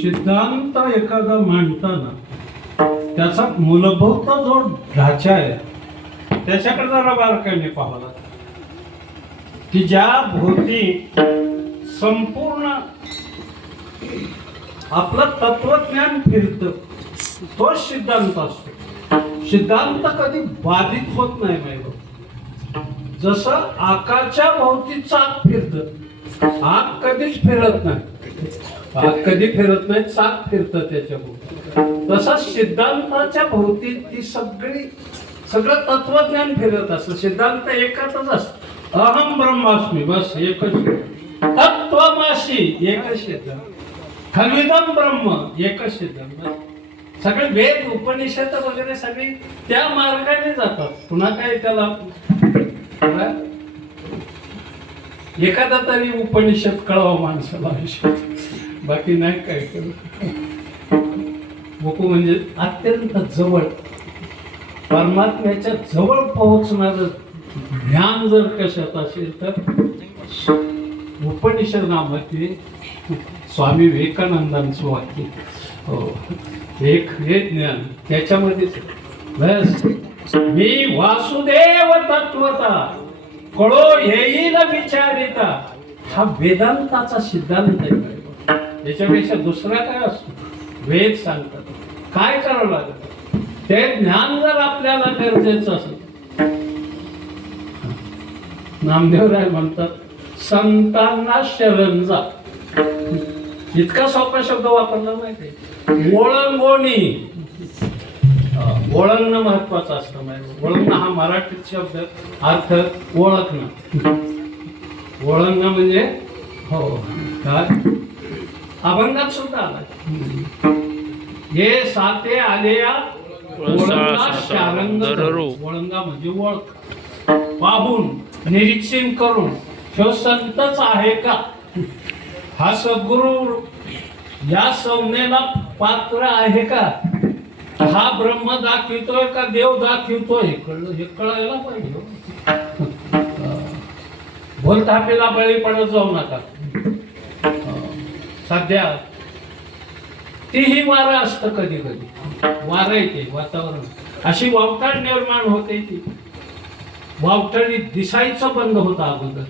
सिद्धांत एखादा मांडताना त्याचा मूलभूत जो ढाचा आहे त्याच्याकडे जरा बारकाईने पाहावं लागतं की ज्या भोवती संपूर्ण आपलं तत्वज्ञान फिरतं तो सिद्धांत असतो. सिद्धांत कधी बाधित होत नाही माहिती. जसं आकाच्या भोवती चाक फिरतं, आग कधीच फिरत नाही, आग कधी फिरत नाही, चाक फिरतं त्याच्या भोवती. तसा सिद्धांताच्या भोवती ती सगळं तत्वज्ञान फिरत असतं. सिद्धांत एकच असत, अहम ब्रह्मास्मी, बस एकच. तत्वमासी एकच सिद्धांत, खलिदम ब्रह्म एकच सिद्धांत. सगळे वेद उपनिषद वगैरे सगळी त्या मार्गाने जातात. पुन्हा काय त्याला एखादा तरी उपनिषद कळावं माणसाला आयुष्यात, बाकी नाही काय करू. बोकू म्हणजे अत्यंत जवळ परमात्म्याच्या जवळ पोहोचणार ज्ञान जर कशात असेल तर उपनिषद नावाचे स्वामी विवेकानंदांचं वाक्य. हो, एक हे ज्ञान त्याच्यामध्येच. बस मी वासुदेव तत्वता कळो येईल विचारिता, हा वेदांताचा सिद्धांत आहे. याच्यापेक्षा दुसरा काय असतो? वेद सांगतात काय करावं लागतं. ते ज्ञान जर आपल्याला गरजेचं असेल, नामदेवराय म्हणतात संतांना शरण जा. इतका सोपा शब्द वापरला माहिती. ओळंगोणी, ओळंगणं महत्वाचं असतं माहिती. ओळंगणं हा मराठीत शब्द, अर्थ ओळखणं. ओळंगणं म्हणजे हो काय अभंगात सुद्धा आला. हे साते आलेया ओळंगा शारंग. ओळंगा म्हणजे ओळख, पाहून निरीक्षण करून तो संतच आहे का, हा सद्गुरु या संज्ञेला पात्र आहे का, हा ब्रह्म दाखवतोय का देव दाखवतोय, हे कळायला पाहिजे. भोलथापेला बळी पडत जाऊ नका. सध्या तीही वारं असतं, कधी कधी वारं येते, वातावरण अशी वावटाळ निर्माण होते. ती वावटळी दिसायचं बंद होतं अगोदर.